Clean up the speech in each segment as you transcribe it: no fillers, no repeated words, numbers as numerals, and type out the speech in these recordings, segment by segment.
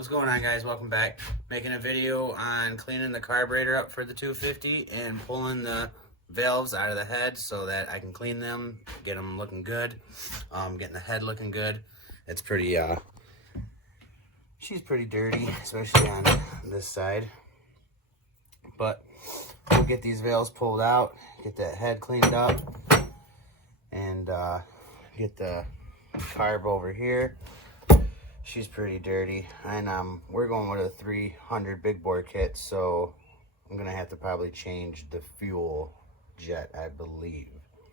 What's going on, guys? Welcome back. Making a video on cleaning the carburetor up for the 250 and pulling the valves out of the head so that I can clean them, get them looking good, getting the head looking good. It's pretty, she's pretty dirty, especially on this side. But we'll get these valves pulled out, get that head cleaned up, and get the carb over here. She's pretty dirty, and we're going with a 300 big bore kit, so I'm gonna have to probably change the fuel jet, I believe.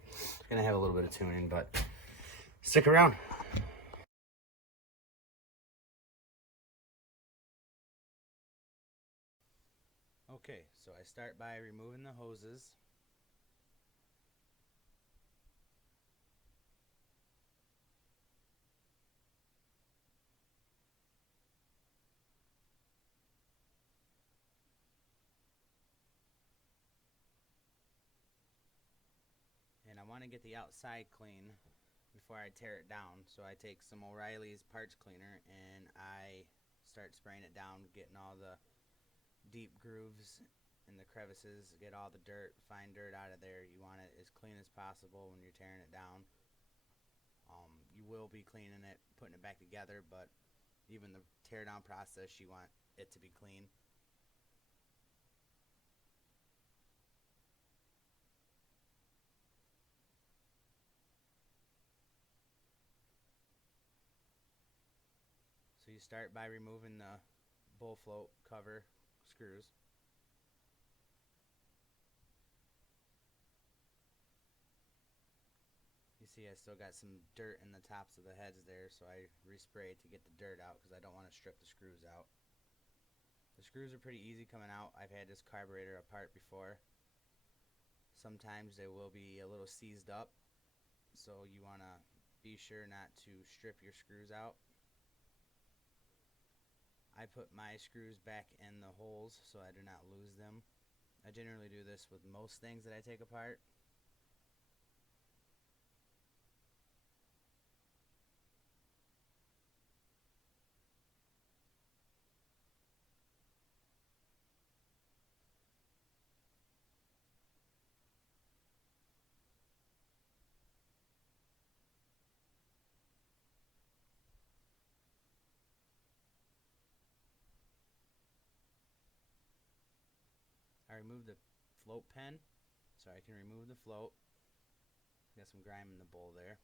It's gonna have a little bit of tuning, but stick around. Okay, so I start by removing the hoses. And I want to get the outside clean before I tear it down. So I take some O'Reilly's parts cleaner and I start spraying it down, getting all the deep grooves and the crevices, get all the dirt, fine dirt out of there. You want it as clean as possible when you're tearing it down. You will be cleaning it, putting it back together, but even the tear down process, you want it to be clean. So you start by removing the bull float cover screws. You see I still got some dirt in the tops of the heads there, so I resprayed to get the dirt out because I don't want to strip the screws out. The screws are pretty easy coming out. I've had this carburetor apart before. Sometimes they will be a little seized up, so you want to be sure not to strip your screws out. I put my screws back in the holes so I do not lose them. I generally do this with most things that I take apart. I removed the float pen so I can remove the float. Got some grime in the bowl there.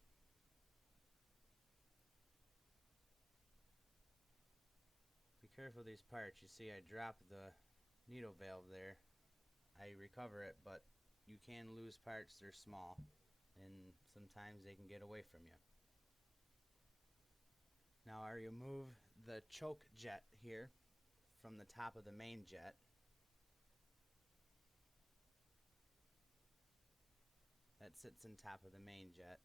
Be careful of these parts. You see I dropped the needle valve there. I recover it, but you can lose parts. They're small, and sometimes they can get away from you. Now I remove the choke jet here from the top of the main jet. That sits on top of the main jet.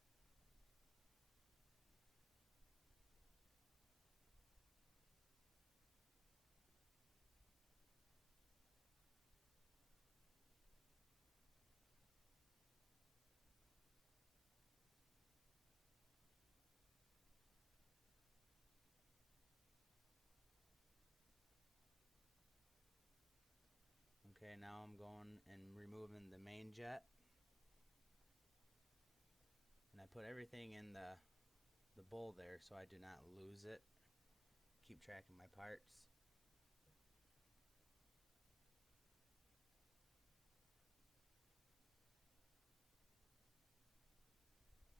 Okay, now I'm going and removing the main jet. And I put everything in the bowl there so I do not lose it. Keep track of my parts.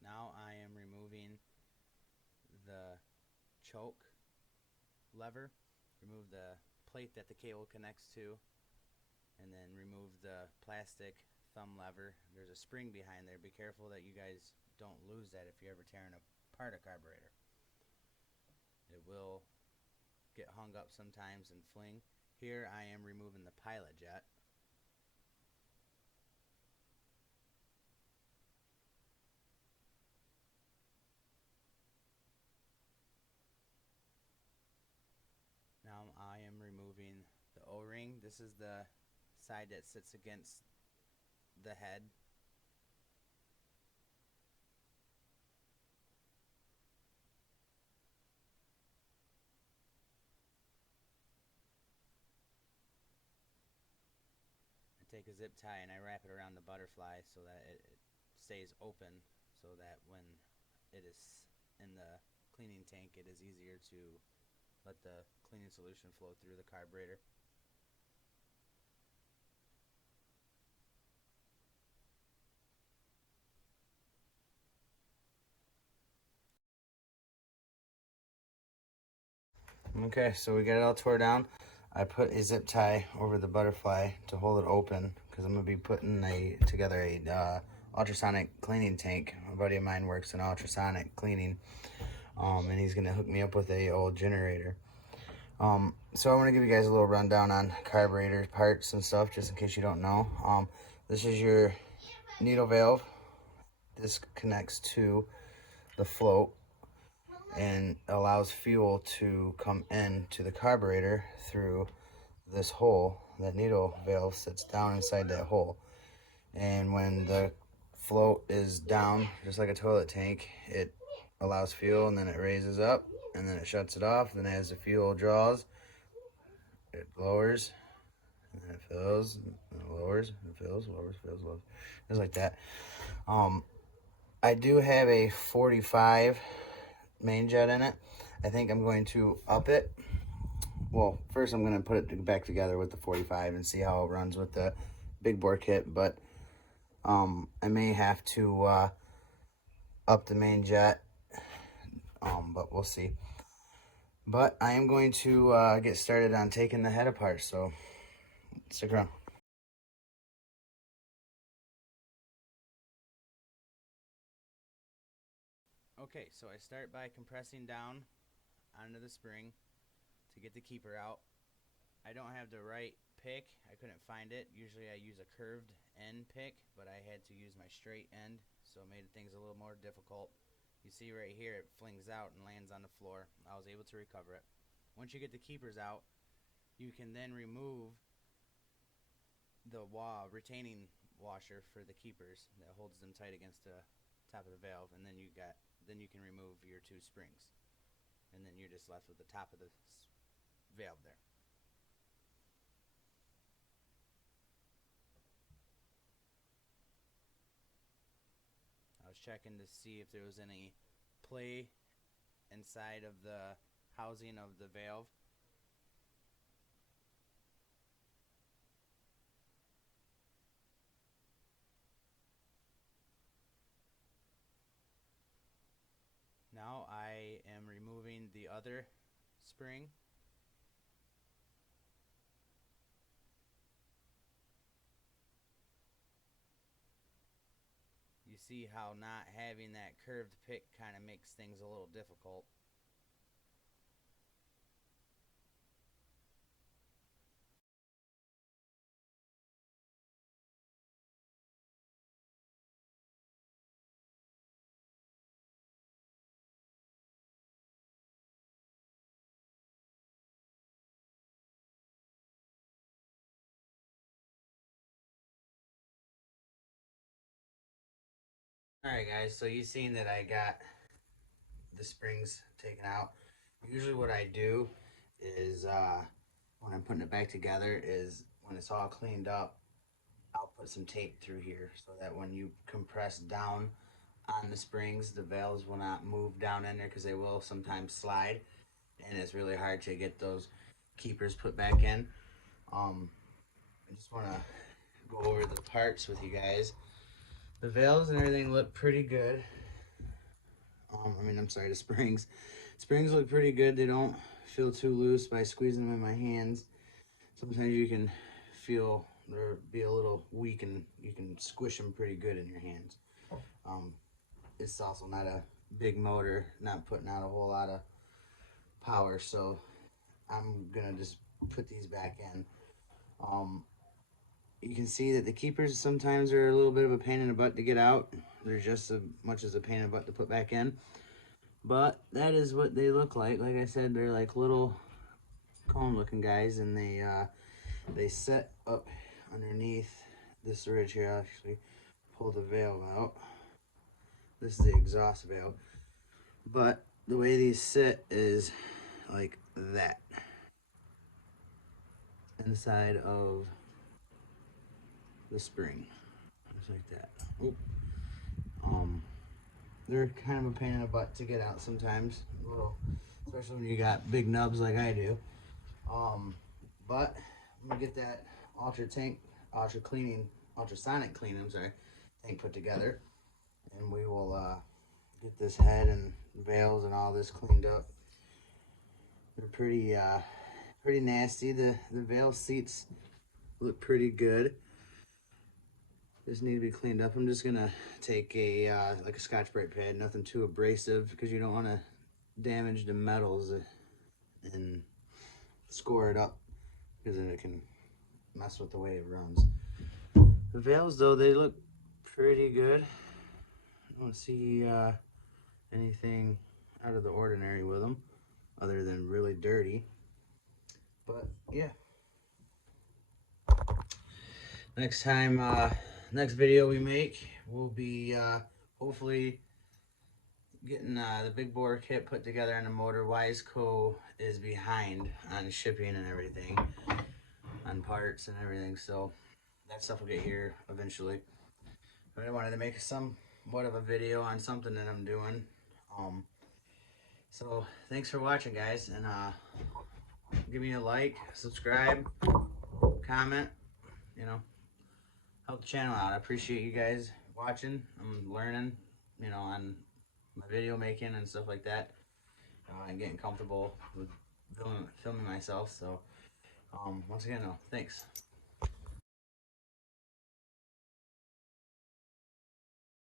Now I am removing the choke lever, remove the plate that the cable connects to, and then remove the plastic thumb lever. There's a spring behind there. Be careful that you guys don't lose that if you're ever tearing apart a carburetor. It will get hung up sometimes and fling. Here I am removing the pilot jet. Now I am removing the O-ring. This is the side that sits against the head. take a zip tie and I wrap it around the butterfly so that it stays open, so that when it is in the cleaning tank, it is easier to let the cleaning solution flow through the carburetor. Okay, so we got it all tore down. I put a zip tie over the butterfly to hold it open because I'm going to be putting together a ultrasonic cleaning tank. A buddy of mine works in ultrasonic cleaning, and he's going to hook me up with a old generator. So I want to give you guys a little rundown on carburetor parts and stuff, just in case you don't know. This is your needle valve. This connects to the float and allows fuel to come in to the carburetor through this hole. That needle valve sits down inside that hole, and when the float is down, just like a toilet tank, it allows fuel, and then it raises up, and then it shuts it off. And then as the fuel draws, it lowers, and then it fills, and it lowers, and fills, lowers, fills, lowers, just like that. I do have a 45 main jet in it. I think I'm going to up it. Well, first I'm going to put it back together with the 45 and see how it runs with the big bore kit, but I may have to up the main jet, but we'll see. But I am going to get started on taking the head apart, so stick around. Okay, so I start by compressing down onto the spring to get the keeper out. I don't have the right pick. I couldn't find it. Usually I use a curved end pick, but I had to use my straight end, so it made things a little more difficult. You see right here, it flings out and lands on the floor. I was able to recover it. Once you get the keepers out, you can then remove the retaining washer for the keepers that holds them tight against the top of the valve, and then you can remove your two springs, and then you're just left with the top of the valve there. I was checking to see if there was any play inside of the housing of the valve. Now I am removing the other spring. You see how not having that curved pick kind of makes things a little difficult. Alright guys, so you've seen that I got the springs taken out. Usually what I do is when I'm putting it back together is when it's all cleaned up, I'll put some tape through here so that when you compress down on the springs, the valves will not move down in there, because they will sometimes slide, and it's really hard to get those keepers put back in. I just want to go over the parts with you guys. The valves and everything look pretty good. I'm sorry, the springs. Springs look pretty good. They don't feel too loose by squeezing them in my hands. Sometimes you can feel they're be a little weak, and you can squish them pretty good in your hands. It's also not a big motor, not putting out a whole lot of power, so I'm gonna just put these back in. You can see that the keepers sometimes are a little bit of a pain in the butt to get out. They're just as much as a pain in the butt to put back in. But that is what they look like. Like I said, they're like little cone looking guys, and they set up underneath this ridge here. I'll actually pull the valve out. This is the exhaust valve. But the way these sit is like that. Inside of the spring, just like that. Oop. They're kind of a pain in the butt to get out sometimes, a little, especially when you got big nubs like I do. But I'm gonna get that ultrasonic cleaning, tank put together, and we will get this head and valves and all this cleaned up. They're pretty nasty. The valve seats look pretty good. Just need to be cleaned up. I'm just gonna take a like a Scotch-Brite pad, nothing too abrasive, because you don't want to damage the metals and score it up, because then it can mess with the way it runs. The valves, though, they look pretty good. I don't see anything out of the ordinary with them, other than really dirty. But yeah, next video we make, we'll be hopefully getting the big bore kit put together on the motor. Wiseco is behind on shipping and everything, on parts and everything, so that stuff will get here eventually. But I wanted to make somewhat of a video on something that I'm doing. So thanks for watching, guys, and give me a like, subscribe, comment, you know, help the channel out. I appreciate you guys watching. I'm learning, you know, on my video making and stuff like that, and getting comfortable with filming myself. So once again, thanks.